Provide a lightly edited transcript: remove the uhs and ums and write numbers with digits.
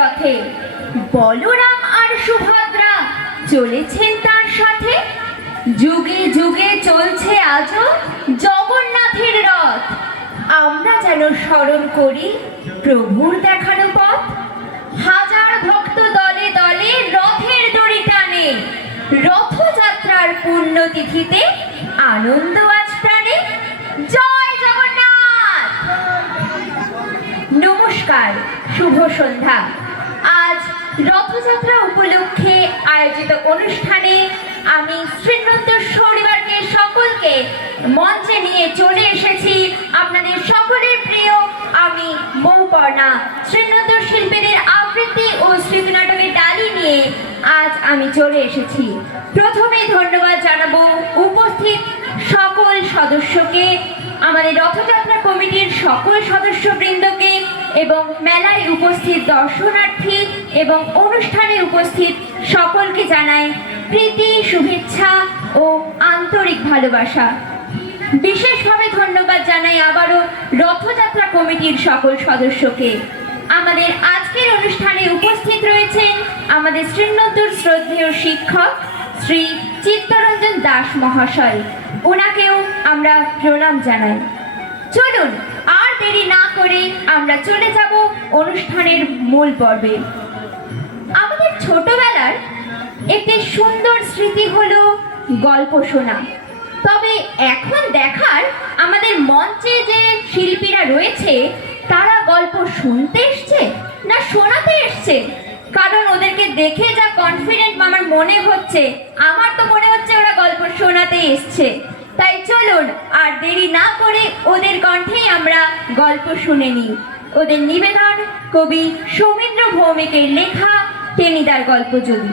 রথে বলরাম আর সুভদ্রা চলেছেন তার সাথে। যুগে যুগে চলছে আজও জগন্নাথের রথ। আমরা যেন স্মরণ করি প্রভুর দেখানো পথ। হাজার ভক্ত দলে দলে রথের দড়ি টানে। রথযাত্রার পুণ্যতিথিতে আনন্দ আজ প্রাণে। জয় জগন্নাথ। নমস্কার, শুভ সন্ধ্যা। আজ রথযাত্রা উপলক্ষে আয়োজিত অনুষ্ঠানে আমি শ্রীনন্দর পরিবারকে সকলকে মঞ্চে নিয়ে চলে এসেছি। আপনাদের সকলের প্রিয় আমি মৌপর্ণা শ্রীনন্দর শিল্পীদের আবৃত্তি ও স্মৃতি নাটকের ডালি নিয়ে আজ আমি চলে এসেছি। প্রথমেই ধন্যবাদ জানাবো উপস্থিত সকল সদস্যকে, আমাদের রথযাত্রা কমিটির সকল সদস্যবৃন্দকে এবং মেলায় উপস্থিত দর্শনার্থী এবং অনুষ্ঠানে উপস্থিত সকলকে জানাই প্রীতি, শুভেচ্ছা ও আন্তরিক ভালোবাসা। বিশেষভাবে ধন্যবাদ জানাই আবারও রথযাত্রা কমিটির সকল সদস্যকে। আমাদের আজকের অনুষ্ঠানে উপস্থিত রয়েছেন আমাদের শ্রীনন্দর শ্রদ্ধেয় শিক্ষক শ্রী চিত্তরঞ্জন দাস মহাশয়, ওনাকেও আমরা প্রণাম জানাই। চলুন আর দেরি না করে আমরা চলে যাব অনুষ্ঠানের মূল পর্বে। আমাদের ছোটবেলার একটি সুন্দর স্মৃতি হলো গল্প শোনা। তবে এখন দেখার আমাদের মঞ্চে যে শিল্পীরা রয়েছে তারা গল্প শুনতে এসছে না শোনাতে এসছে। কারণ ওদেরকে দেখে যা কনফিডেন্ট আমার মনে হচ্ছে, আমার তো মনে হচ্ছে ওরা গল্প শোনাতে এসছে। তাই চলুন আর দেরি না করে ওদের কণ্ঠেই আমরা গল্প শুনে নিই। ওদের নিবেদন কবি সৌমেন্দ্র ভৌমিকের লেখা টেনিদার গল্প যদি।